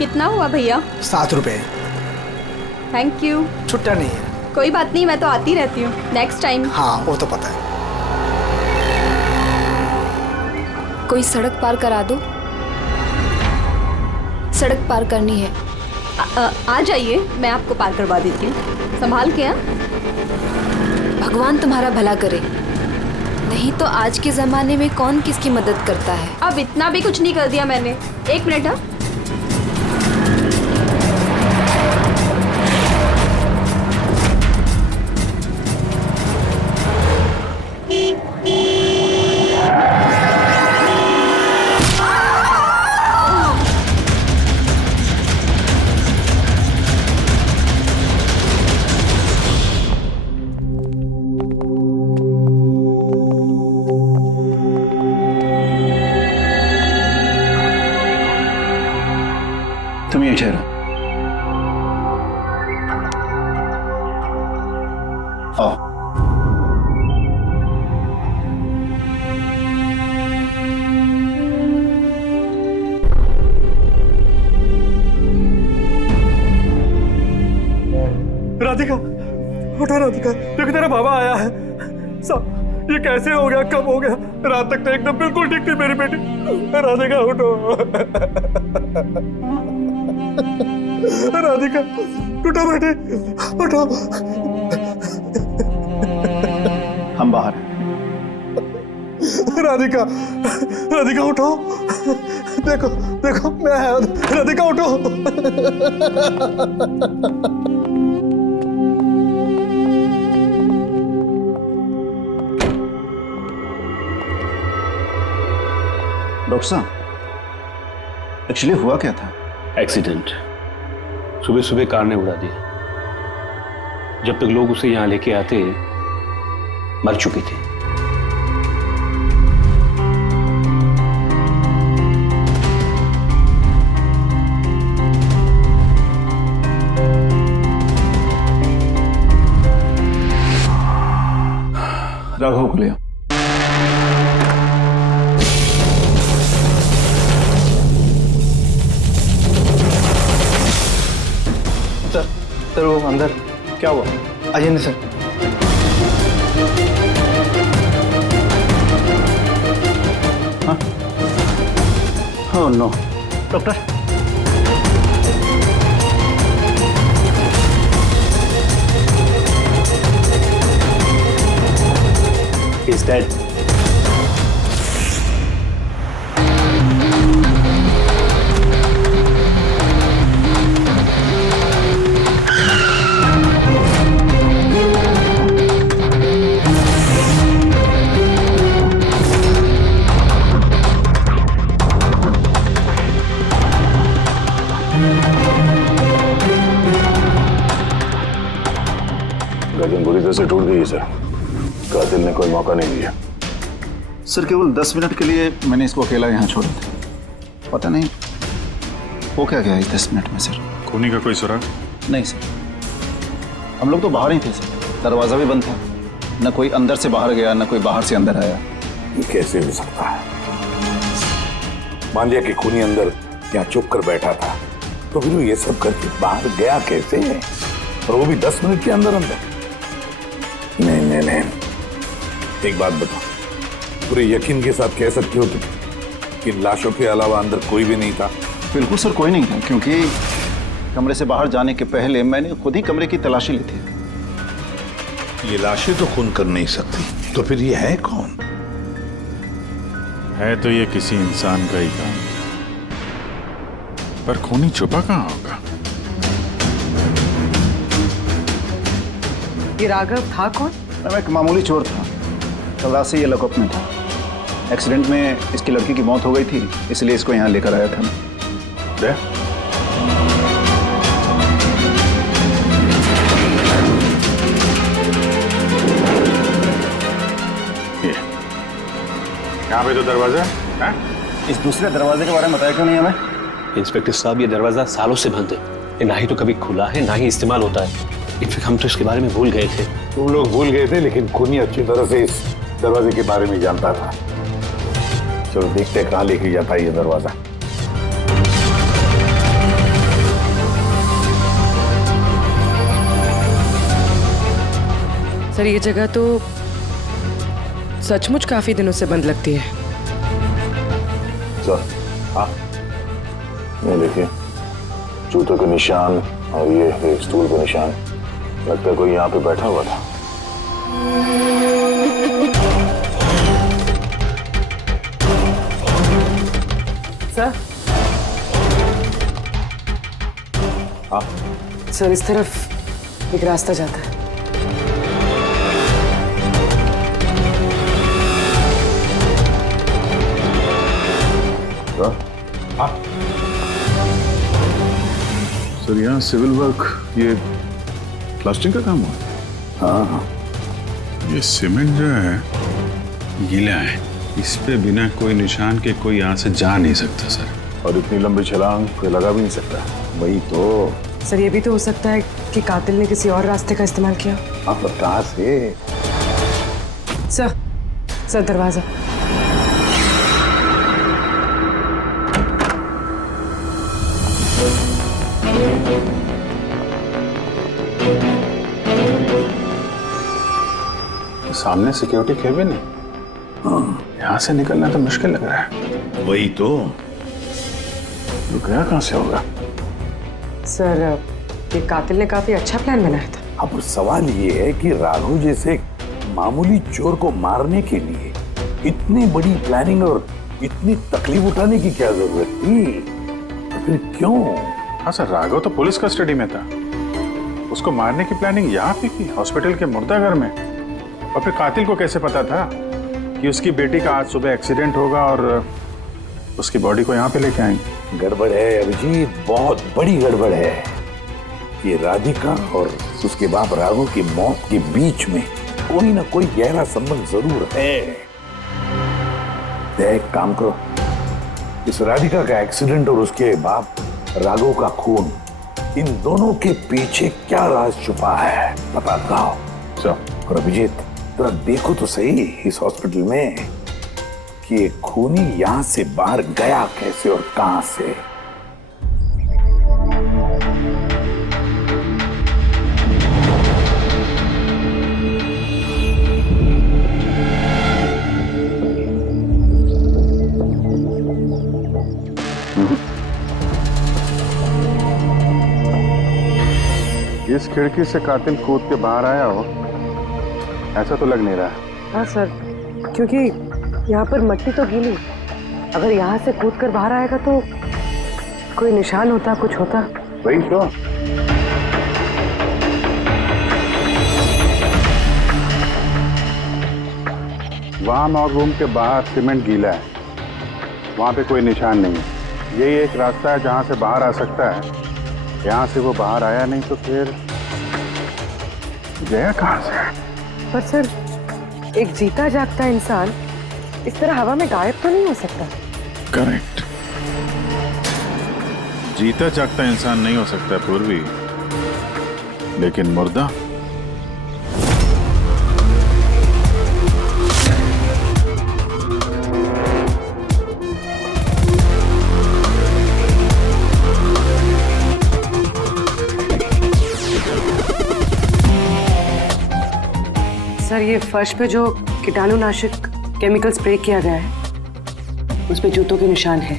कितना हुआ भैया? 7 रुपए। Thank you. छुट्टा नहीं है। कोई बात नहीं, मैं तो आती रहती हूँ, नेक्स्ट टाइम। हाँ वो तो पता है। कोई सड़क पार करा दो, सड़क पार करनी है। आ जाइए, मैं आपको पार करवा देती हूँ, संभाल के। भगवान तुम्हारा भला करे, नहीं तो आज के जमाने में कौन किसकी मदद करता है। अब इतना भी कुछ नहीं कर दिया मैंने। 1 मिनट। हाँ तुम यहीं ठहरो। आओ। राधिका, उठो राधिका, देखो तेरा बाबा आया है। सब ये कैसे हो गया, कब हो गया? रात तक तो एकदम बिल्कुल ठीक थी मेरी बेटी। राधिका उठो। राधिका उठो बेटी, उठो। हम बाहर हैं। राधिका, राधिका उठो। देखो देखो मैं आया। राधिका उठो। डॉक्टर साहब, एक्चुअली हुआ क्या था? एक्सीडेंट। सुबह सुबह कार ने उड़ा दिया। जब तक लोग उसे यहां लेके आते मर चुकी थी। राघव को लिया। सर वो अंदर क्या हुआ? आइए नहीं सर। हाँ नो डॉक्टर, He's dead. गर्दन बुरी तरह से टूट गई है सर। कातिल ने कोई मौका नहीं दिया। सर केवल 10 मिनट के लिए मैंने इसको अकेला यहाँ छोड़ा था। पता नहीं वो क्या गया इस 10 मिनट में सर। खूनी का कोई सुराग? नहीं सर, हम लोग तो बाहर ही थे सर, दरवाजा भी बंद था। न कोई अंदर से बाहर गया, न कोई बाहर से अंदर आया। ये कैसे हो सकता है? मान लिया कि खूनी अंदर यहाँ चुप कर बैठा था, तो फिर वो ये सब करके बाहर गया कैसे? और वो भी 10 मिनट के अंदर अंदर? नहीं नहीं नहीं, एक बात बताओ, पूरे यकीन के साथ कह सकते हो तुम कि लाशों के अलावा अंदर कोई भी नहीं था? बिल्कुल सर, कोई नहीं था, क्योंकि कमरे से बाहर जाने के पहले मैंने खुद ही कमरे की तलाशी ली थी। ये लाशें तो खून कर नहीं सकती, तो फिर ये है कौन? है तो ये किसी इंसान का ही काम, पर खूनी छुपा कहाँ होगा? ये राघव था कौन? मैं एक मामूली चोर था, कल रात से ये लॉकअप में था। एक्सीडेंट में इसकी लड़की की मौत हो गई थी, इसलिए इसको यहाँ लेकर आया था मैं। यहाँ पे तो दरवाजा है? इस दूसरे दरवाजे के बारे में बताया क्यों नहीं हमें? इंस्पेक्टर साहब, ये दरवाजा सालों से बंद है, ये ना ही तो कभी खुला है ना ही इस्तेमाल होता है। इनफैक्ट हम तो इसके बारे में भूल गए थे। तुम लोग भूल गए थे, लेकिन खूनी अच्छी तरह से इस दरवाजे के बारे में जानता था। चलो देखते कहाँ लेके जाता है ये दरवाजा। सर ये जगह तो सचमुच काफी दिनों से बंद लगती है। सर हाँ, ये देखिए जूतों के निशान और ये स्टूल के निशान, लगता है कोई यहाँ पे बैठा हुआ था। सर हाँ सर इस तरफ एक रास्ता जाता है। हाँ सर यहाँ सिविल वर्क, ये प्लास्टिक का काम हुआ? हाँ हाँ, ये सीमेंट जो है गीला है, इस पे बिना कोई निशान के कोई यहाँ से जा नहीं सकता सर। और इतनी लंबी छलांग कोई लगा भी नहीं सकता। वही तो। सर ये भी तो हो सकता है कि कातिल ने किसी और रास्ते का इस्तेमाल किया। आप कहाँ से? सर दरवाजा। सामने सिक्योरिटी केबिन है, यहाँ से निकलना तो मुश्किल लग रहा है। वही तो। गया कहाँ से होगा? सर ये कातिल ने काफी अच्छा प्लान बनाया था। अब सवाल ये है कि राघव जैसे मामूली चोर को मारने के लिए इतनी बड़ी प्लानिंग और इतनी तकलीफ उठाने की क्या जरूरत थी? तो फिर क्यों? हाँ सर, राघव तो पुलिस कस्टडी में था, उसको मारने की प्लानिंग यहाँ पे की, हॉस्पिटल के मुर्दाघर में। और फिर कातिल को कैसे पता था कि उसकी बेटी का आज सुबह एक्सीडेंट होगा और उसकी बॉडी को यहाँ पे लेके आएंगे? गड़बड़ है अभिजीत, बहुत बड़ी गड़बड़ है। ये राधिका और उसके बाप राघव की मौत के बीच में कोई ना कोई गहरा संबंध जरूर है। एक काम करो, इस राधिका का एक्सीडेंट और उसके बाप राघव का खून, इन दोनों के पीछे क्या राज छुपा है पता लगाओ। और अभिजीत जरा देखो तो सही इस हॉस्पिटल में कि ये खूनी यहां से बाहर गया कैसे और कहां से। इस खिड़की से कातिल कूद के बाहर आया हो, ऐसा तो लग नहीं रहा। हाँ सर, क्योंकि यहाँ पर मट्टी तो गीली, अगर यहाँ से कूद कर बाहर आएगा तो कोई निशान होता, कुछ होता। वही तो। वाम और रूम के बाहर सीमेंट गीला है, वहां पे कोई निशान नहीं है। यही एक रास्ता है जहां से बाहर आ सकता है। यहाँ से वो बाहर आया नहीं तो फिर गया कहां से? पर सर एक जीता जागता इंसान इस तरह हवा में गायब तो नहीं हो सकता। करेक्ट, जीता जागता इंसान नहीं हो सकता पूर्वी, लेकिन मुर्दा सर ये फर्श पे जो कीटाणुनाशक केमिकल स्प्रे किया गया है उस पे जूतों के निशान है।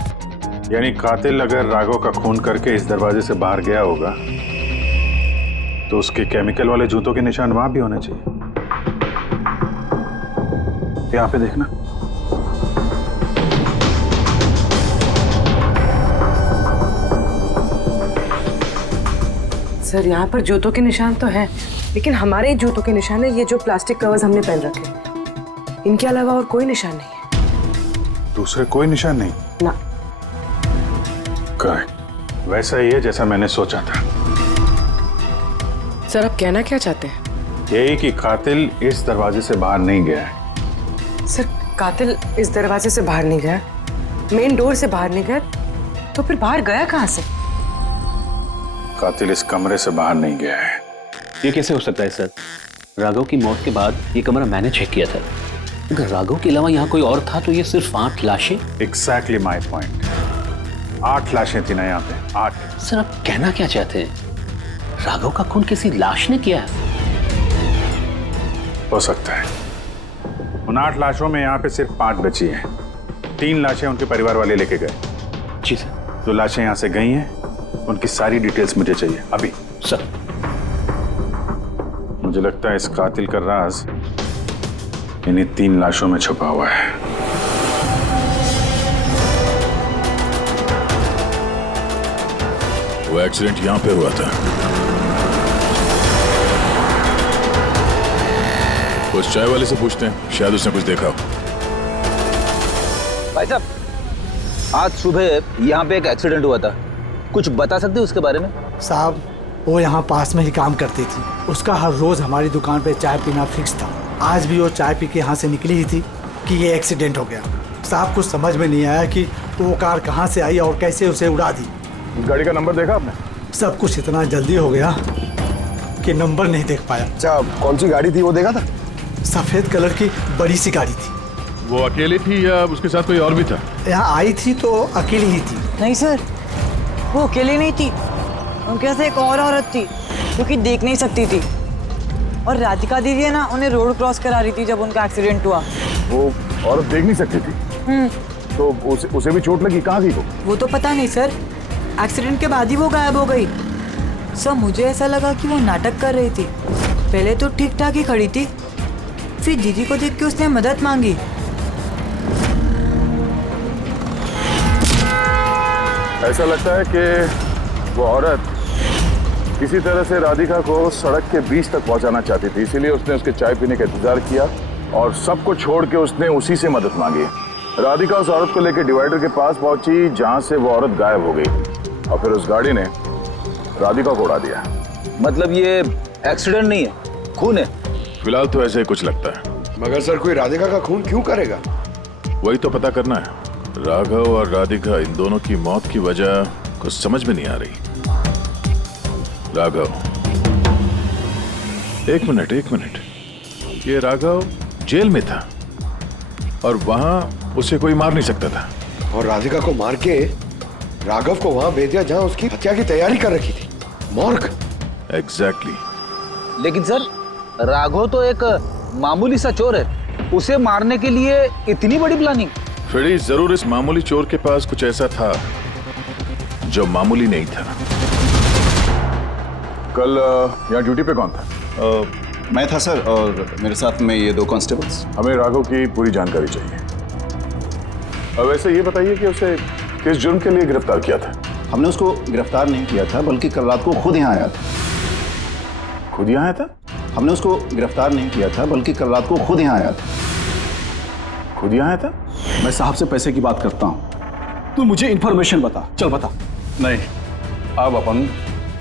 यानी कातिल अगर राघव का खून करके इस दरवाजे से बाहर गया होगा तो उसके केमिकल वाले जूतों के निशान वहां भी होने चाहिए। यहाँ पे देखना। सर यहाँ पर जूतों के निशान तो है, लेकिन हमारे जूतों के निशान है ये जो प्लास्टिक कवर्स हमने पहन रखे, इनके अलावा और कोई निशान नहीं है। दूसरे कोई निशान नहीं ना। करेक्ट, वैसा ही है जैसा मैंने सोचा था। सर आप कहना क्या चाहते हैं? यही कि कातिल इस दरवाजे से बाहर नहीं गया है। सर कातिल इस दरवाजे से बाहर नहीं गया, मेन डोर से बाहर नहीं गया, तो फिर बाहर गया कहाँ से? कातिल इस कमरे से बाहर नहीं गया है। ये कैसे हो सकता है सर? राघव की मौत के बाद ये कमरा मैंने चेक किया था। अगर राघव के अलावा यहाँ कोई और था तो ये सिर्फ 8 लाशें। Exactly my point. 8 लाशें थी ना यहाँ पे, 8। सर आप कहना क्या चाहते हैं? राघव का खून किसी लाश ने किया है? हो सकता है। उन 8 लाशों में यहाँ पे सिर्फ 5 बची हैं। 3 लाशें उनके परिवार वाले लेके गए। जी सर। जो लाशें यहाँ से गई हैं उनकी सारी डिटेल्स मुझे चाहिए अभी। सर। मुझे लगता है इस कातिल का राज इन्हीं 3 लाशों में छुपा हुआ है। वो एक्सीडेंट यहाँ पे हुआ था। उस चाय वाले से पूछते हैं, शायद उसने कुछ देखा हो। भाई साहब, आज सुबह यहाँ पे एक एक्सीडेंट हुआ था, कुछ बता सकते हो उसके बारे में? साहब वो यहाँ पास में ही काम करती थी। उसका हर रोज हमारी दुकान पे चाय पीना फिक्स था। आज भी वो चाय पी के यहाँ से निकली ही थी कि ये एक्सीडेंट हो गया। साहब कुछ समझ में नहीं आया कि वो कार कहाँ से आई और कैसे उसे उड़ा दी। गाड़ी का नंबर देखा आपने? सब कुछ इतना जल्दी हो गया कि नंबर नहीं देख पाया। अच्छा, कौन सी गाड़ी थी वो देखा था? सफेद कलर की बड़ी सी गाड़ी थी। वो अकेली थी या उसके साथ कोई और भी था? यहाँ आई थी तो अकेली ही थी। नहीं सर, वो अकेली नहीं थी, उनके साथ एक और औरत थी जो कि देख नहीं सकती थी। और राधिका दीदी है ना, उन्हें रोड क्रॉस करा रही थी जब उनका एक्सीडेंट हुआ। वो औरत देख नहीं सकती थी? तो उसे भी चोट लगी? कहाँ गई वो तो पता नहीं सर, एक्सीडेंट के बाद ही वो गायब हो गई। सर मुझे ऐसा लगा कि वो नाटक कर रही थी। पहले तो ठीक ठाक ही खड़ी थी, फिर दीदी को देख के उसने मदद मांगी। ऐसा लगता है कि वो औरत किसी तरह से राधिका को सड़क के बीच तक पहुंचाना चाहती थी, इसीलिए उसने उसके चाय पीने का इंतजार किया और सबको छोड़ के उसने उसी से मदद मांगी। राधिका उस औरत को लेकर डिवाइडर के पास पहुंची जहां से वो औरत गायब हो गई और फिर उस गाड़ी ने राधिका को उड़ा दिया। मतलब ये एक्सीडेंट नहीं है, खून है? फिलहाल तो ऐसे ही कुछ लगता है। मगर सर कोई राधिका का खून क्यों करेगा? वही तो पता करना है। राघव और राधिका, इन दोनों की मौत की वजह कुछ समझ में नहीं आ रही। राघव, एक मिनट, ये राघव जेल में था और वहां उसे कोई मार नहीं सकता था, और राधिका को मार के राघव को वहां भेज दिया जहां उसकी हत्या की तैयारी कर रखी थी, मॉर्ग। एग्जैक्टली। लेकिन सर, राघव तो एक मामूली सा चोर है, उसे मारने के लिए इतनी बड़ी प्लानिंग? फ्रेडी, जरूर इस मामूली चोर के पास कुछ ऐसा था जो मामूली नहीं था। कल यहाँ ड्यूटी पे कौन था? मैं था सर, और मेरे साथ में ये 2 कांस्टेबल्स। हमें राघव की पूरी जानकारी चाहिए। अब वैसे ये बताइए कि उसे किस जुर्म के लिए गिरफ्तार किया था? हमने उसको गिरफ्तार नहीं किया था, बल्कि कल रात को खुद यहाँ आया था। खुद यहाँ आया था? हमने उसको गिरफ्तार नहीं किया था, बल्कि कल रात को खुद यहाँ आया था। खुद यहाँ आया था? मैं साहब से पैसे की बात करता हूँ, तू मुझे इन्फॉर्मेशन बता। चल बता। नहीं, अब अपन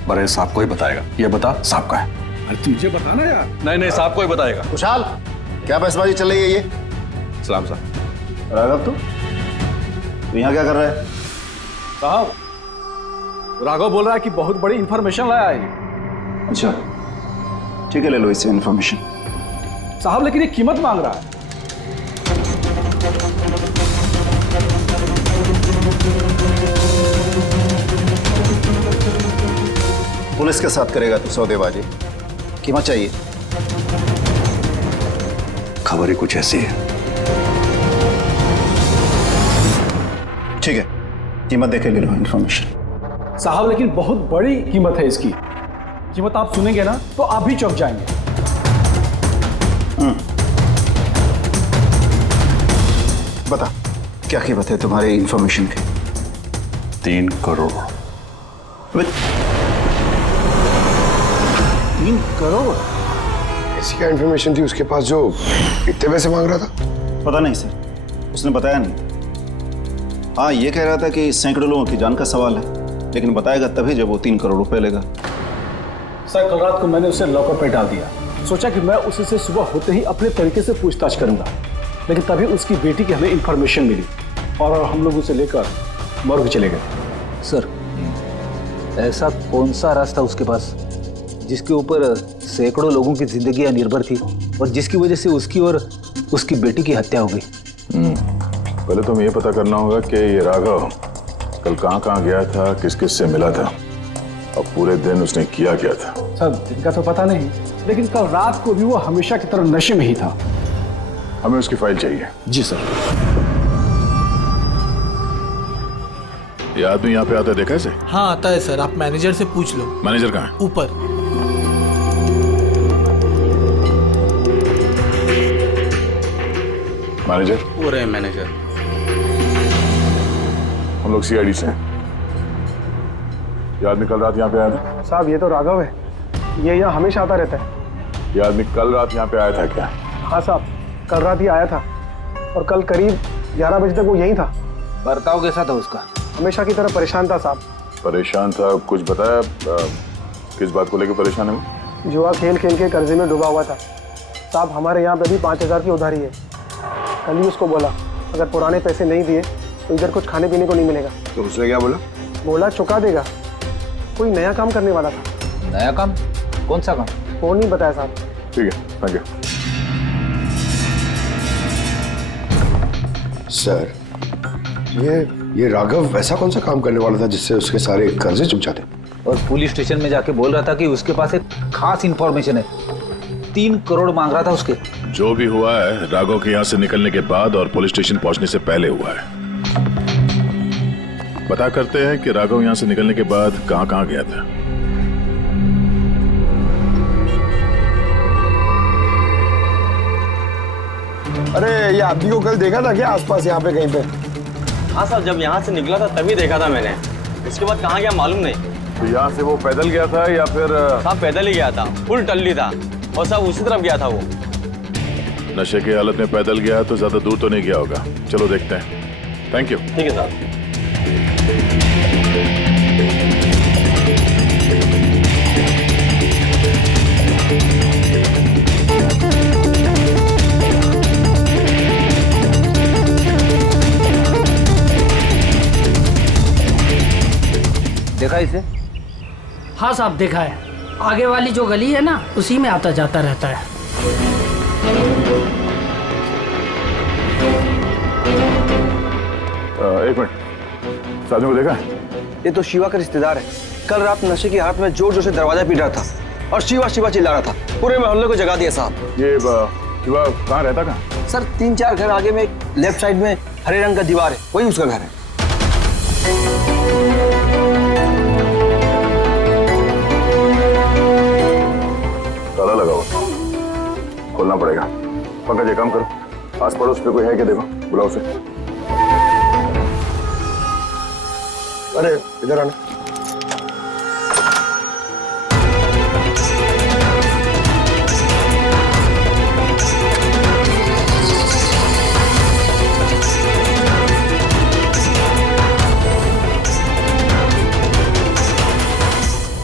बड़े साहब को ही बताएगा। ये बता, साहब का है। अरे तुझे बताना यार। नहीं, साहब को ही बताएगा। खुशहाल, क्या बहसबाजी चल रही है ये? सलाम साहब। राघव, तू यहाँ क्या कर रहा है? साहब, राघव बोल रहा है कि बहुत बड़ी इन्फॉर्मेशन लाया है। अच्छा, ठीक है, ले लो इससे इन्फॉर्मेशन। साहब लेकिन ये कीमत मांग रहा है। पुलिस के साथ करेगा तो सौदेबाजी, कीमत चाहिए। खबर ही कुछ ऐसी है। ठीक है, कीमत देखे ले लो इन्फॉर्मेशन। साहब लेकिन बहुत बड़ी कीमत है इसकी। कीमत आप सुनेंगे ना तो आप भी चौंक जाएंगे। बता, क्या कीमत है तुम्हारी इन्फॉर्मेशन की? 3 करोड़। 3 करोड़? ऐसी क्या इन्फॉर्मेशन थी उसके पास जो इतने पैसे मांग रहा था? पता नहीं सर, उसने बताया नहीं। हाँ, ये कह रहा था कि सैकड़ों लोगों की जान का सवाल है, लेकिन बताएगा तभी जब वो 3 करोड़ रुपए लेगा। सर कल रात को मैंने उसे लॉकअप पे डाल दिया। सोचा कि मैं उससे सुबह होते ही अपने तरीके से पूछताछ करूंगा, लेकिन तभी उसकी बेटी की हमें इन्फॉर्मेशन मिली और हम लोग उसे लेकर मॉर्ग चले गए। सर, ऐसा कौन सा रास्ता उसके पास जिसके ऊपर सैकड़ों लोगों की जिंदगियां निर्भर थी और जिसकी वजह से उसकी और उसकी बेटी की हत्या हो गई? पहले तो ये पता करना होगा कि ये राघव कल कहाँ गया था, किस किस से मिला था और पूरे दिन उसने किया क्या था। सर दिन का तो पता नहीं, लेकिन कल रात को भी वो हमेशा की तरह नशे में ही था। हमें उसकी फाइल चाहिए। जी सर। ये आदमी यहाँ पे आता है, देखा है इसे? हाँ आता है सर, आप मैनेजर से पूछ लो। मैनेजर कहाँ है? ऊपर। मैनेजर? वो रहे मैनेजर। हम लोग सीआईडी से हैं। ये आदमी कल रात यहाँ पे आया था? साहब ये तो राघव है, ये यहाँ हमेशा आता रहता है। ये आदमी कल रात यहाँ पे आया था क्या? हाँ साहब, कल रात ही आया था और कल करीब 11 बजे तक वो यहीं था। बर्ताव कैसा था उसका? हमेशा की तरह परेशान था साहब। परेशान था? कुछ बताया किस बात को लेकर परेशान है वो? जुआ खेल खेल के कर्जे में डूबा हुआ था साहब। हमारे यहाँ पे भी 5,000 की उधारी है। कल ही उसको बोला अगर पुराने पैसे नहीं दिए तो इधर कुछ खाने पीने को नहीं मिलेगा। तो उसने क्या बोला? बोला चुका देगा। कोई नया काम करने वाला था। नया काम? कौन सा काम? वो नहीं बताया साहब। ठीक है, थैंक यू। सर ये राघव ऐसा कौन सा काम करने वाला था जिससे उसके सारे कर्जे चुक जाते? और पुलिस स्टेशन में जाके बोल रहा था कि उसके पास एक खास इंफॉर्मेशन है। 3 करोड़ मांग रहा था उसके। जो भी हुआ है राघव के यहाँ से निकलने के बाद और पुलिस स्टेशन पहुंचने से पहले हुआ है। पता करते हैं कि राघव यहाँ से निकलने के बाद कहाँ कहाँ गया था। अरे ये आदमी को कल देखा था क्या आसपास यहाँ पे कहीं पे? हाँ सर, जब यहाँ से निकला था तभी देखा था मैंने। इसके बाद कहाँ गया मालूम नहीं। तो यहाँ से वो पैदल गया था या फिर? हाँ पैदल ही गया था, फुल टल्ली था और सब उसी तरफ गया था वो। नशे की हालत में पैदल गया तो ज्यादा दूर तो नहीं गया होगा। चलो देखते हैं। Thank you. ठीक है सर। देखा इसे? हाँ साहब देखा है। आगे वाली जो गली है ना उसी में आता जाता रहता है। एक मिनट, साधु को देखा? ये तो शिवा का रिश्तेदार है। कल रात नशे की हालत में जोर जोर से दरवाजा पीट रहा था और शिवा शिवा चिल्ला रहा था। पूरे मोहल्ले को जगा दिया साहब। ये शिवा कहाँ रहता? कहाँ सर? 3-4 घर आगे में लेफ्ट साइड में हरे रंग का दीवार है, वही उसका घर है। ताला लगा हुआ, खोलना पड़ेगा। पंकज ये काम करो, आस पड़ोस पे कोई है क्या देखो, बुलाओ उसे। अरे इधर आना।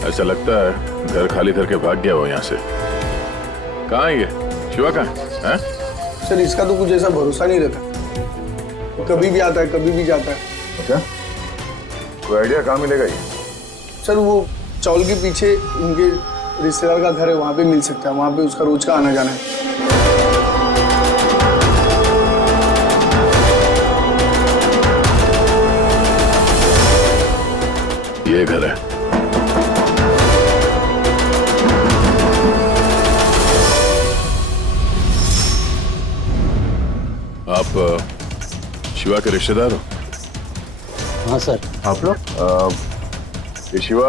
ऐसा लगता है घर खाली करके भाग गया वो यहाँ से। कहाँ है ये शिवा? कहाँ है? सर इसका तो कुछ ऐसा भरोसा नहीं रहता, कभी भी आता है कभी भी जाता है। अच्छा, कोई आइडिया कहाँ मिलेगा ये? सर वो चौल के पीछे उनके रिश्तेदार का घर है, वहाँ पे मिल सकता है। वहाँ पे उसका रोज का आना जाना है। ये घर है। आप शिवा के रिश्तेदार हो? हाँ सर। आप लोग? ये शिवा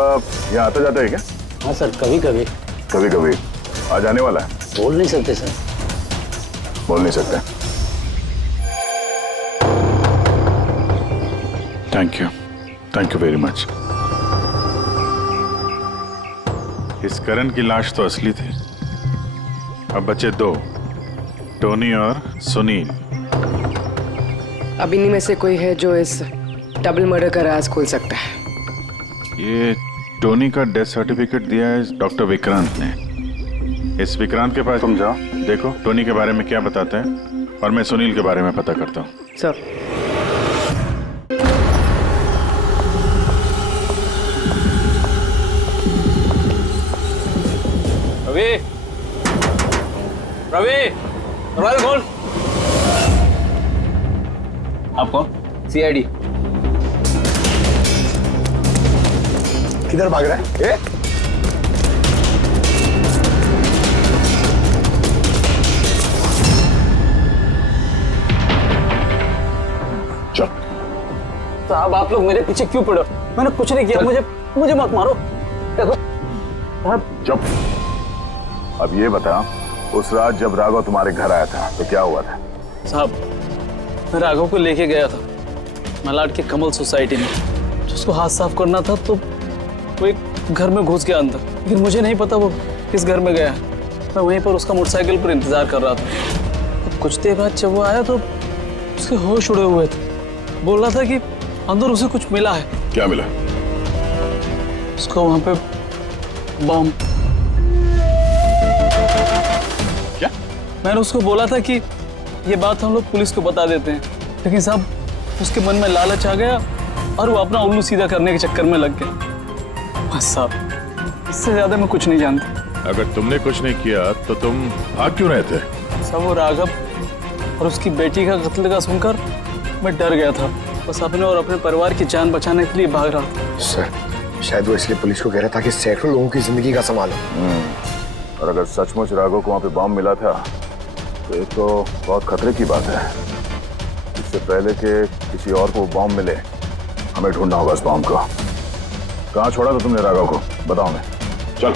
यहाँ आता जाता है क्या? हाँ सर, कभी कभी। कभी कभी आज आने वाला है? बोल नहीं सकते सर। बोल नहीं सकते। Thank you very much. इस करण की लाश तो असली थी। अब बचे 2, टोनी और सुनील। अब इन्हीं में से कोई है जो इस डबल मर्डर का राज खोल सकता है। ये टोनी का डेथ सर्टिफिकेट दिया है डॉक्टर विक्रांत ने। इस विक्रांत के पास तुम जाओ, देखो टोनी के बारे में क्या बताते हैं और मैं सुनील के बारे में पता करता हूँ। सर। रवि, दरवाजा खोल। आप कौन? सीआईडी। किधर भाग रहा है? साहब आप लोग मेरे पीछे क्यों पड़े? मैंने कुछ नहीं किया, मुझे मत मारो। देखो चुप। अब ये बता, उस रात जब राघव तुम्हारे घर आया था तो क्या हुआ था? साहब मैं राघव को लेके गया था मलाड के कमल सोसाइटी में। उसको हाथ साफ करना था तो वो एक घर में घुस गया अंदर, लेकिन मुझे नहीं पता वो किस घर में गया। मैं वहीं पर उसका मोटरसाइकिल पर इंतजार कर रहा था। अब कुछ देर बाद जब वो आया तो उसके होश उड़े हुए थे। बोल रहा था कि अंदर उसे कुछ मिला है। क्या मिला? उसको वहां पे बम। क्या? मैंने उसको बोला था कि ये बात हम लोग पुलिस को बता देते हैं, लेकिन साहब उसके मन में लालच आ गया और वो अपना उल्लू सीधा करने के चक्कर में लग गया। बस साहब, इससे ज्यादा मैं कुछ नहीं जानता। अगर तुमने कुछ नहीं किया तो तुम भाग क्यों रहे थे? सब वो राघव और उसकी बेटी का कत्ल का सुनकर मैं डर गया था। बस अपने और अपने परिवार की जान बचाने के लिए भाग रहा था। सर, शायद वो इसलिए पुलिस को कह रहा था कि सैकड़ों लोगों की जिंदगी का सवाल है। और अगर सचमुच राघव को वहां पे बम मिला था तो ये तो बहुत खतरे की बात है। इससे पहले कि किसी और को बम मिले, हमें ढूंढना होगा इस बम को। कहाँ छोड़ा था तुमने राघव को? बताओ। मैं चल।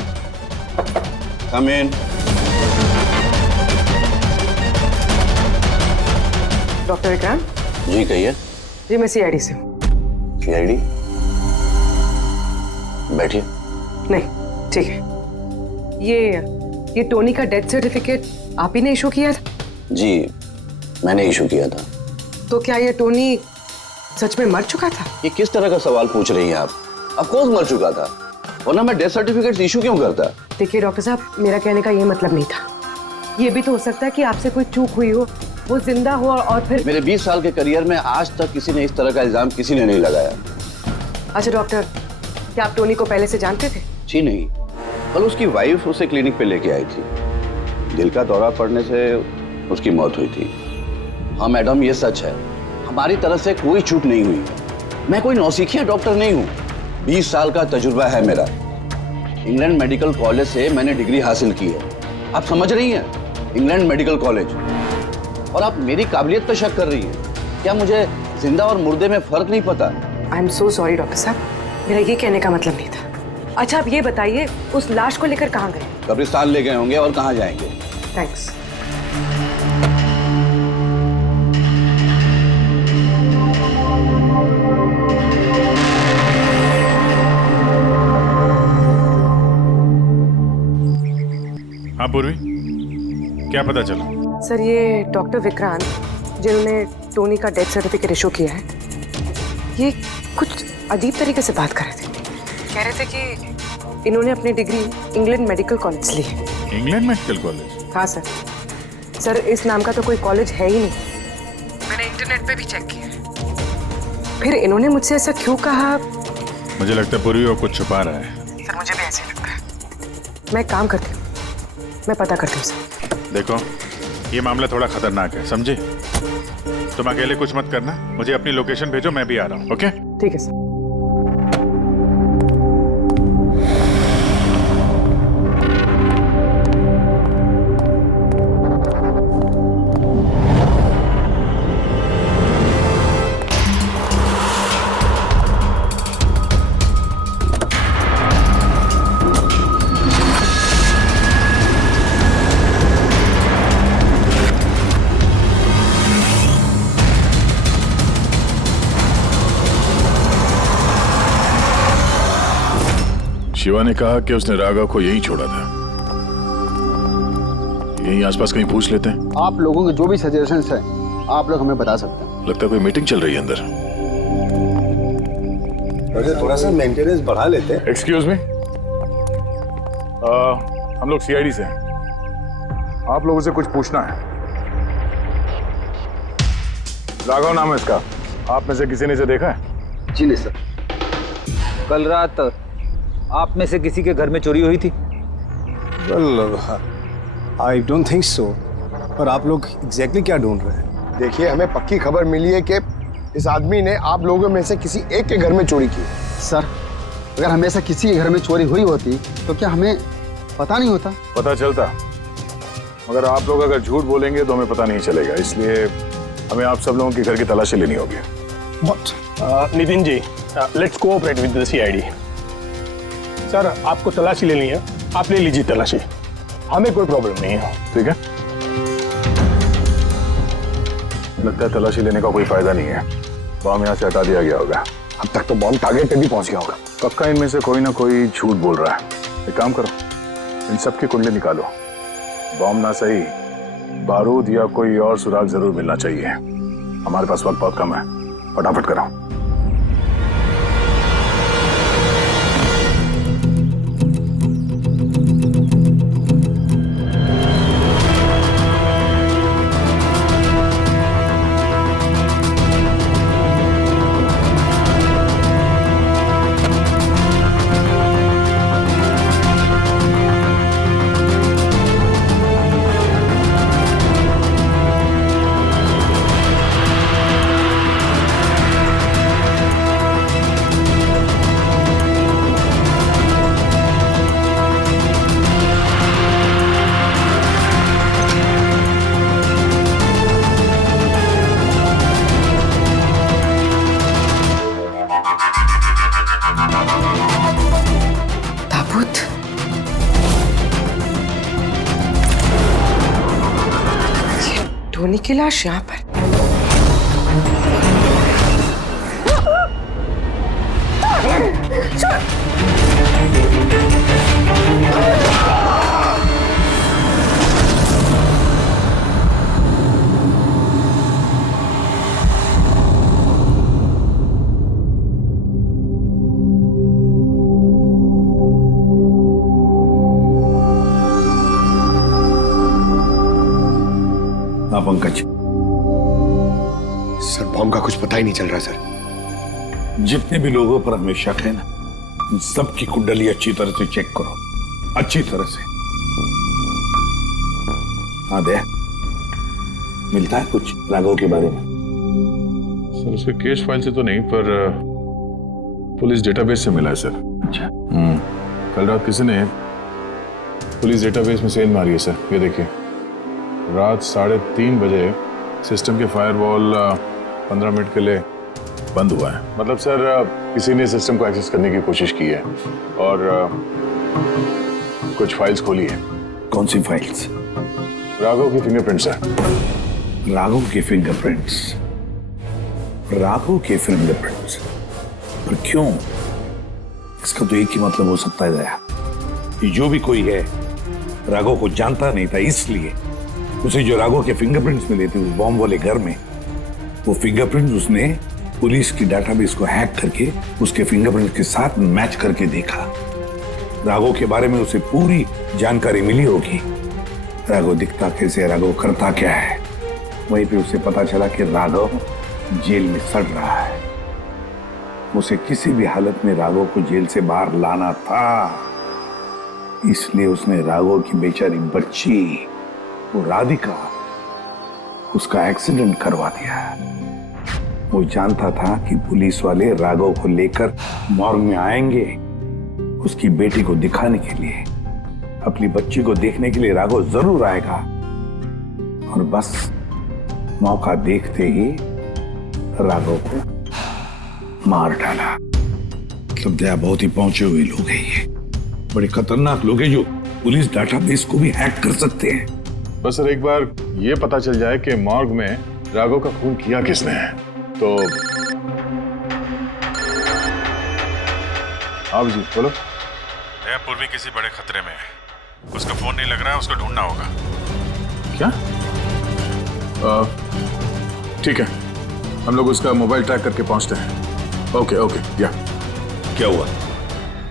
कम इन। डॉक्टर विक्रांत जी कहिए। जी मैं सीआईडी से हूँ। सीआईडी? बैठिए। नहीं ठीक है। ये टोनी का डेथ सर्टिफिकेट आप ही ने इशू किया था? जी मैंने इशू किया था। तो क्या ये टोनी सच में मर चुका था? ये किस तरह का सवाल पूछ रही हैं आप? ऑफ कोर्स मर चुका था, वरना मैं डेथ सर्टिफिकेट इशू क्यों करता? देखिए डॉक्टर साहब, मेरा कहने का ये मतलब नहीं था। ये भी तो हो सकता है कि आपसे कोई चूक हुई हो, वो जिंदा हो और फिर। मेरे 20 साल के करियर में आज तक किसी ने इस तरह का इल्जाम किसी ने नहीं लगाया। अच्छा डॉक्टर, क्या आप टोनी को पहले से जानते थे? जी नहीं, कल उसकी वाइफ उसे क्लिनिक पे लेके आई थी। दिल का दौरा पड़ने से उसकी मौत हुई थी। हाँ मैडम, ये सच है, हमारी तरफ से कोई चूक नहीं हुई। मैं कोई नौसिखिया डॉक्टर नहीं हूँ, 20 साल का तजुर्बा है मेरा। इंग्लैंड मेडिकल कॉलेज से मैंने डिग्री हासिल की है। आप समझ रही हैं? England medical college. और आप मेरी काबिलियत पर शक कर रही हैं? क्या मुझे जिंदा और मुर्दे में फर्क नहीं पता? I am so sorry doctor साहब, मेरा ये कहने का मतलब नहीं था। अच्छा आप ये बताइए, उस लाश को लेकर कहाँ गए? कब्रिस्तान ले गए होंगे, और कहाँ जाएंगे? थैंक्स। हाँ पूर्वी, क्या पता चला? सर ये डॉक्टर विक्रांत जिन्होंने टोनी का डेथ सर्टिफिकेट इशू किया है, ये कुछ अजीब तरीके से बात कर रहे थे। कह रहे थे कि इन्होंने अपनी डिग्री इंग्लैंड मेडिकल कॉलेज से ली है। England medical college? हाँ सर। सर इस नाम का तो कोई कॉलेज है ही नहीं, मैंने इंटरनेट पे भी चेक किया है। फिर इन्होंने मुझसे ऐसा क्यों कहा? मुझे लगता है पूर्वी वो कुछ छुपा रहा है। सर मुझे भी ऐसे लगता है। मैं एक काम करती हूँ, मैं पता करती हूँ सर। देखो ये मामला थोड़ा खतरनाक है, समझे? तुम अकेले कुछ मत करना, मुझे अपनी लोकेशन भेजो, मैं भी आ रहा हूँ। ओके ठीक है सर। शिवा ने कहा कि उसने राघव को यहीं छोड़ा था। यहीं आसपास कहीं पूछ लेते हैं। आप लोगों के जो भी सजेशंस हैं आप लोग हमें बता सकते हैं। लगता है कोई मीटिंग चल रही है अंदर। थोड़ा सा मेंटेनेंस बढ़ा लेते हैं। एक्सक्यूज मी, हम लोग सीआईडी से हैं, आप लोगों से कुछ पूछना है। राघव नाम है इसका, आप में से किसी ने इसे देखा है? जी नहीं सर। कल रात आप में से किसी के घर में चोरी हुई थी? Well, I don't think so. और आप लोग एग्जैक्टली क्या ढूंढ रहे हैं? देखिए, हमें पक्की खबर मिली है कि इस आदमी ने आप लोगों में से किसी एक के घर में चोरी की। सर, अगर हमेशा किसी के घर में चोरी हुई होती तो क्या हमें पता नहीं होता? पता चलता, मगर आप लोग अगर झूठ बोलेंगे तो हमें पता नहीं चलेगा, इसलिए हमें आप सब लोगों के घर की तलाशी लेनी होगी। Nitin ji, let's cooperate with the CID. Sir, आपको तलाशी लेनी है, आप ले लीजिए तलाशी, हमें कोई प्रॉब्लम नहीं है। ठीक है, लगता है तलाशी लेने का कोई फायदा नहीं है। बॉम्ब यहाँ से हटा दिया गया होगा। अब तक तो बॉम्ब टारगेट पे भी पहुंच गया होगा। पक्का इनमें से कोई ना कोई झूठ बोल रहा है। एक काम करो, इन सब की कुंडली निकालो। बॉम्ब ना सही, बारूद या कोई और सुराग जरूर मिलना चाहिए। हमारे पास वक्त बहुत कम है, फटाफट करो। ताबूत, ये टोनी की लाश यहाँ पर। पंकज, सर बॉम्ब का कुछ पता ही नहीं चल रहा सर। जितने भी लोगों पर हमें शक है ना, उन सबकी कुंडली अच्छी तरह से चेक करो, अच्छी तरह से। हाँ दे, मिलता है कुछ राघव के बारे में? सर उसके केस फाइल से तो नहीं, पर पुलिस डेटाबेस से मिला है सर। अच्छा। कल रात किसी ने पुलिस डेटाबेस में सेल मारी है सर। ये देखिए, रात 3:30 बजे सिस्टम के फायरवॉल 15 मिनट के लिए बंद हुआ है। मतलब सर किसी ने सिस्टम को एक्सेस करने की कोशिश की है और कुछ फाइल्स खोली है। कौन सी फाइल्स? राघव की फिंगरप्रिंट्स है। राघव के फिंगरप्रिंट्स? राघव के फिंगरप्रिंट्स? पर क्यों? इसका तो एक ही मतलब हो सकता है दया, कि जो भी कोई है राघव को जानता नहीं था, इसलिए उसे जो राघव के फिंगरप्रिंट्स मिले थे उस बॉम्ब वाले घर में, वो फिंगरप्रिंट्स उसने पुलिस की डाटाबेस को हैक करके उसके फिंगरप्रिंट्स के साथ मैच करके देखा। राघव के बारे में उसे पूरी जानकारी मिली होगी। राघव दिखता कैसे, राघव करता क्या है। वहीं पे उसे पता चला कि राघव जेल में सड़ रहा है। उसे किसी भी हालत में राघव को जेल से बाहर लाना था, इसलिए उसने राघव की बेचारी बच्ची, वो राधिका, उसका एक्सीडेंट करवा दिया। वो जानता था कि पुलिस वाले राघव को लेकर मॉर्ग में आएंगे उसकी बेटी को दिखाने के लिए। अपनी बच्ची को देखने के लिए राघव जरूर आएगा, और बस मौका देखते ही राघव को मार डाला। मतलब दया बहुत ही पहुंचे हुए लोग हैं, ये बड़े खतरनाक लोग हैं जो पुलिस डाटाबेस को भी हैक कर सकते हैं। बस सर एक बार ये पता चल जाए कि मॉर्ग में राघव का खून किया किसने है तो। हाँ जी बोलो। पूर्वी किसी बड़े खतरे में है, उसका फोन नहीं लग रहा है, उसको ढूंढना होगा। क्या? ठीक है, हम लोग उसका मोबाइल ट्रैक करके पहुंचते हैं। Okay okay. या क्या हुआ?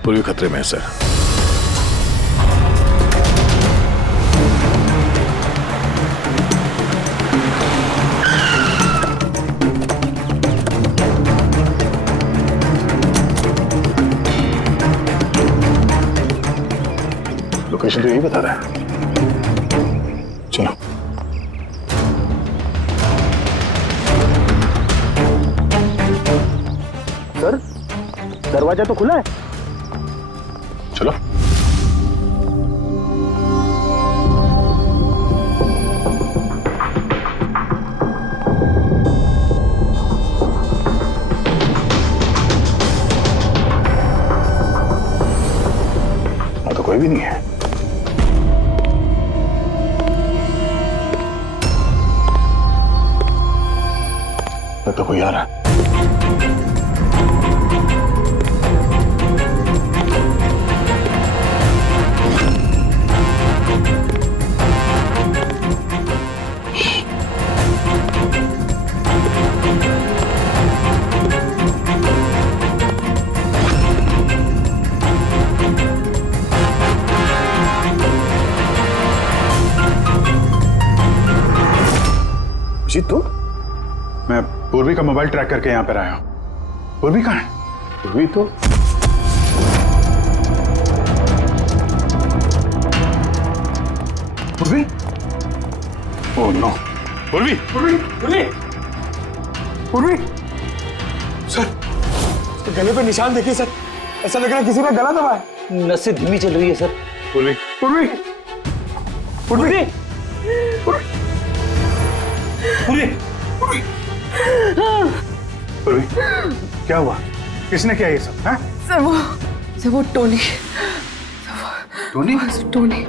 पूर्वी खतरे में है सर। लोकेशन तो यही बता रहा है। चलो। सर दरवाजा तो खुला है। चलो। भी नहीं है। तो कोई आ रहा है। जी तुम? मैं पूर्वी का मोबाइल ट्रैक करके यहाँ पर आया हूँ। पूर्वी कहाँ है? पूर्वी तो पूर्वी? Oh no. पूर्वी! पूर्वी! पूर्वी! पूर्वी! सर, उसके गले पे निशान देखिए सर। ऐसा लग रहा है किसी ने गला दबाया है। नसें धीमी चल रही है सर। पूर्वी! पूर्वी! पूर्वी! पूर्वी! पूर्वी! पूर्वी! क्या हुआ? किसने किया ये सब? हैं? सर वो टोनी। टोनी? टोनी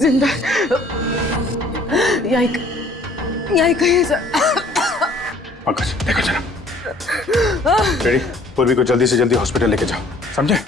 जिंदा यहीं कहीं है सर। पंकज देखो जरा। रेडी? पूर्वी को जल्दी से जल्दी हॉस्पिटल लेके जाओ, समझे?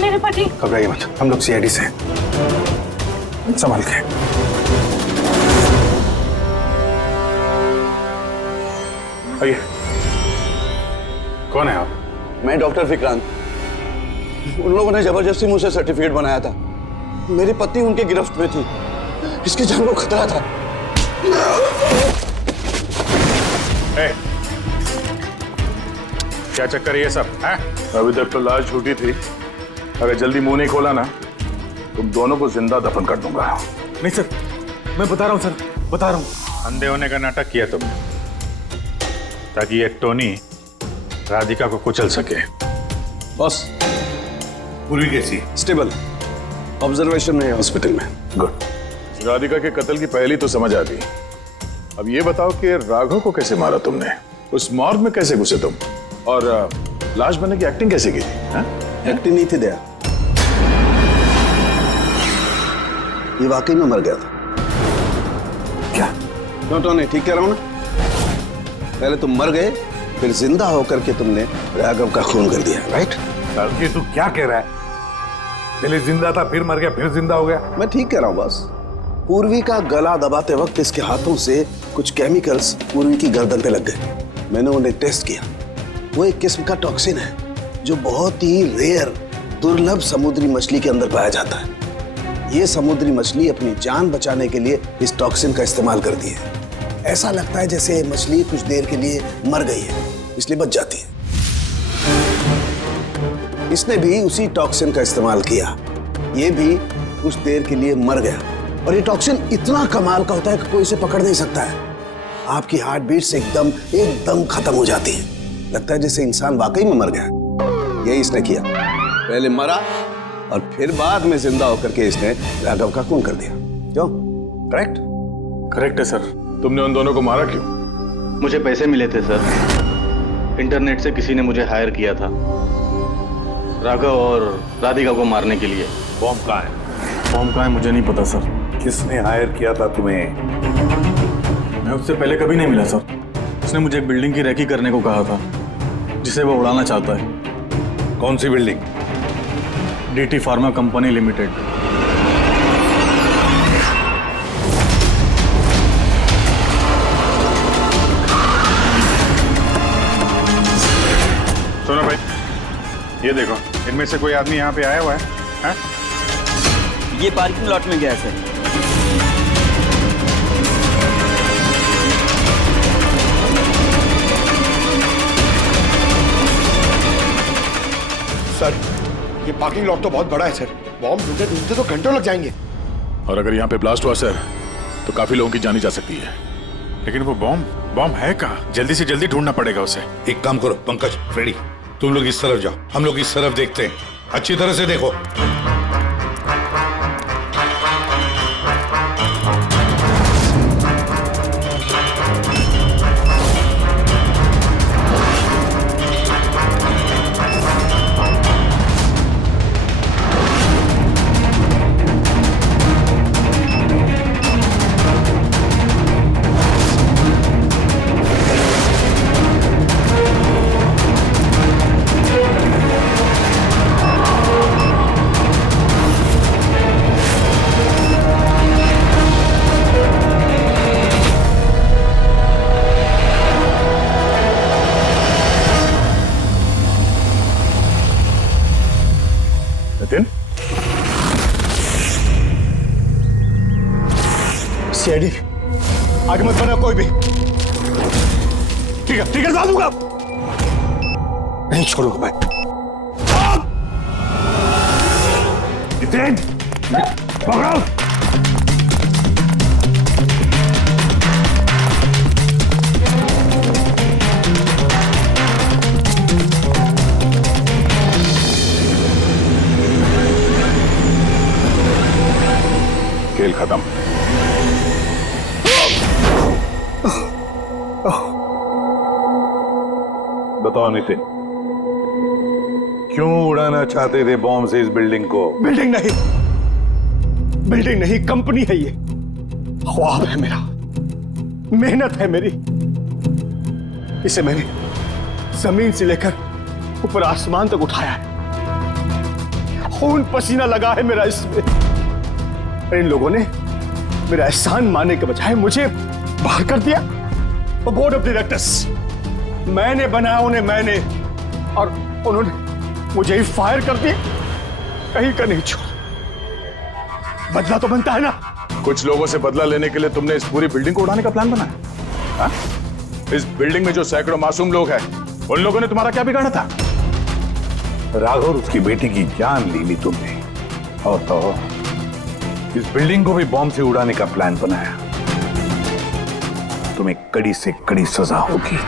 मेरे पति। घबराइए मत, हम लोग सीआईडी से हैं। संभाल के। आइए। कौन है आप? मैं डॉक्टर विक्रांत। उन लोगों ने जबरदस्ती मुझसे सर्टिफिकेट बनाया था। मेरी पत्नी उनके गिरफ्त में थी। इसकी जान को खतरा था। क्या चक्कर है ये सब? हैं? अभी तक तो लाश झूठी थी। अगर जल्दी मुंह नहीं खोला ना, तुम दोनों को जिंदा दफन कर दूंगा। नहीं सर, मैं बता रहा हूँ सर, बता रहा हूँ। अंधे होने का नाटक किया तुमने ताकि ये टोनी राधिका को कुचल सके। बॉस, पूरी कैसी? स्टेबल, ऑब्जर्वेशन में है हॉस्पिटल में। गुड। राधिका के कत्ल की पहली तो समझ आ गई। अब ये बताओ कि राघव को कैसे मारा तुमने? उस मॉर्ग में कैसे घुसे तुम? और लाश बनने की एक्टिंग कैसे की थी? एक्टिंग नहीं थी दया, ये वाकई में मर गया था। क्या? क्यों टोनी, ठीक कह रहा हूं ना? पहले तुम मर गए, फिर जिंदा होकर के तुमने राघव का खून कर दिया, राइट? ये तू क्या कह रहा है? पहले जिंदा था, फिर मर गया, फिर जिंदा हो गया। मैं ठीक कह रहा हूं बॉस। पूर्वी का गला दबाते वक्त इसके हाथों से कुछ केमिकल्स पूर्वी की गर्दन पे लग गए। मैंने उन्हें टेस्ट किया। वो एक किस्म का टॉक्सिन है जो बहुत ही रेयर, दुर्लभ समुद्री मछली के अंदर पाया जाता है। ये समुद्री मछली अपनी जान बचाने के लिए इस टॉक्सिन का इस्तेमाल करती है। ऐसा लगता है जैसे मछली कुछ देर के लिए मर गई है, इसलिए बच जाती है। इसने भी उसी टॉक्सिन का इस्तेमाल किया। ये भी कुछ देर के लिए मर गया। और ये टॉक्सिन इतना कमाल का होता है कि कोई इसे पकड़ नहीं सकता है। आपकी हार्ट बीट से एकदम खत्म हो जाती है। लगता है जैसे इंसान वाकई में मर गया। यही इसने किया। पहले मरा और फिर बाद में जिंदा होकर के इसने राघव का खून कर दिया। क्यों? करेक्ट? करेक्ट है सर। तुमने उन दोनों को मारा क्यों? मुझे पैसे मिले थे सर। इंटरनेट से किसी ने मुझे हायर किया था राघव और राधिका को मारने के लिए। बॉम्ब कहाँ है? बॉम्ब कहाँ है मुझे नहीं पता सर। किसने हायर किया था तुम्हें? मैं उससे पहले कभी नहीं मिला सर। उसने मुझे एक बिल्डिंग की रेकी करने को कहा था जिसे वो उड़ाना चाहता है। कौन सी building? DT pharma company limited. सुनो भाई, ये देखो, इनमें से कोई आदमी यहाँ पे आया हुआ है? ये पार्किंग लॉट में गया है सर। पार्किंग लॉट तो बहुत बड़ा है सर, बॉम्ब ढूंढते ढूंढते तो घंटों लग जाएंगे। और अगर यहाँ पे ब्लास्ट हुआ सर तो काफी लोगों की जानी जा सकती है। लेकिन वो बॉम्ब है कहाँ? जल्दी से जल्दी ढूंढना पड़ेगा उसे। एक काम करो पंकज, फ्रेडी, तुम लोग इस तरफ जाओ, हम लोग इस तरफ देखते हैं। अच्छी तरह से देखो। सीआईडी आगे मत बढ़ना कोई भी। ठीक है डाल दूंगा, नहीं छोड़ूंगा मैं। जितेन, पकड़ो। खेल खत्म। बताओ नितिन, क्यों उड़ाना चाहते थे बॉम्ब से इस बिल्डिंग को? बिल्डिंग नहीं, कंपनी है ये। ख्वाब है मेरा, मेहनत है मेरी। इसे मैंने जमीन से लेकर ऊपर आसमान तक उठाया है। खून पसीना लगा है मेरा इसमें। इन लोगों ने मेरा एहसान मानने के बजाय मुझे बाहर कर दिया। और बोर्ड ऑफ डायरेक्टर्स मैंने बनाया उन्हें, मैंने, और उन्होंने मुझे ही फायर कर दिया। कहीं का नहीं छोड़ा। बदला तो बनता है ना। कुछ लोगों से बदला लेने के लिए तुमने इस पूरी बिल्डिंग को उड़ाने का प्लान बनाया? हाँ? इस बिल्डिंग में जो सैकड़ों मासूम लोग हैं, उन लोगों ने तुम्हारा क्या बिगाड़ा था? राघव, उसकी बेटी की जान ली तुमने, और तो इस बिल्डिंग को भी बॉम्ब से उड़ाने का प्लान बनाया। तुम्हें कड़ी से कड़ी सजा होगी।